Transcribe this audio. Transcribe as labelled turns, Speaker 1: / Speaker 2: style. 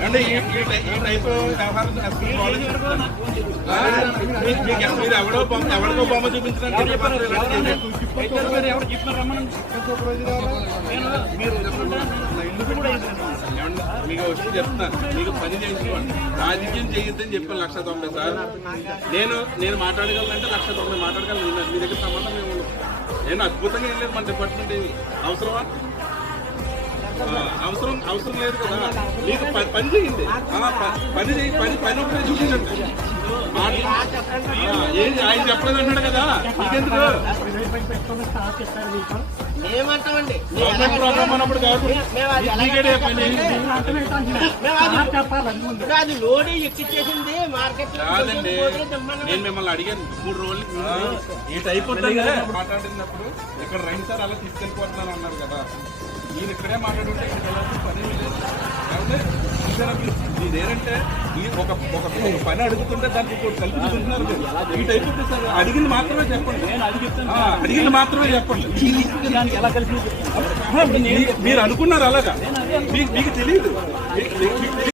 Speaker 1: అంటే ఈ టైప్ వ్యవహారం మీరు ఎవడో బొమ్మ ఎవరికో బొమ్మ చూపించడానికి చెప్పారు.
Speaker 2: ఎవరు చెప్పారు? రమ్మనండి నేను మీరు నా ఇల్లు కూడా
Speaker 1: మీకు వచ్చి చెప్తున్నాను మీకు పని చేయించుకోండి. రాజకీయం చేయొద్దని చెప్పాను లక్ష తొంభై సార్ నేను నేను మాట్లాడగలనంటే లక్ష తొంభై మాట్లాడగలను. మీ- దగ్గర సంబంధం ఏమి నేను అద్భుతంగా ఏం లేదు. మన డిపార్ట్మెంట్ ఏమి? అవసరమా? అవసరం అవసరం లేదు కదా. మీకు పని చేయండి. పని చేయి పని పని ఒకటే చూపించండి. ఏంటి ఆయన చెప్పలేదు కదా. మీకెందుకు గవర్నమెంట్ ప్రోగ్రామ్ అన్నప్పుడు గవర్నమెంట్
Speaker 3: అది లోడ్ ఎక్కిచ్చేసింది మార్కెట్లో.
Speaker 1: కాదండి. నేను మిమ్మల్ని అడిగాను. మూడు రోజులు. ఈ టైప్ మాట్లాడినప్పుడు ఇక్కడ రండి సార్ అలా తీసుకెళ్ళిపోతున్నాను అన్నారు కదా. నేను ఇక్కడే మాట్లాడుంటే ఇక్కడ పని లేదు. ఇదేంటంటే ఈ ఒక ఒక పని అడుగుతుంటే దానికి ఇంకోటి కల్పించుకుంటున్నారు. ఈ టైప్ సార్ అడిగింది మాత్రమే చెప్పండి.
Speaker 2: నేను
Speaker 1: అడిగింది మాత్రమే చెప్పండి.
Speaker 2: దానికి ఎలా కలిసి
Speaker 1: మీరు అనుకున్నారు అలాగా? మీకు మీకు తెలియదు. మీకు- మీకు తెలియదు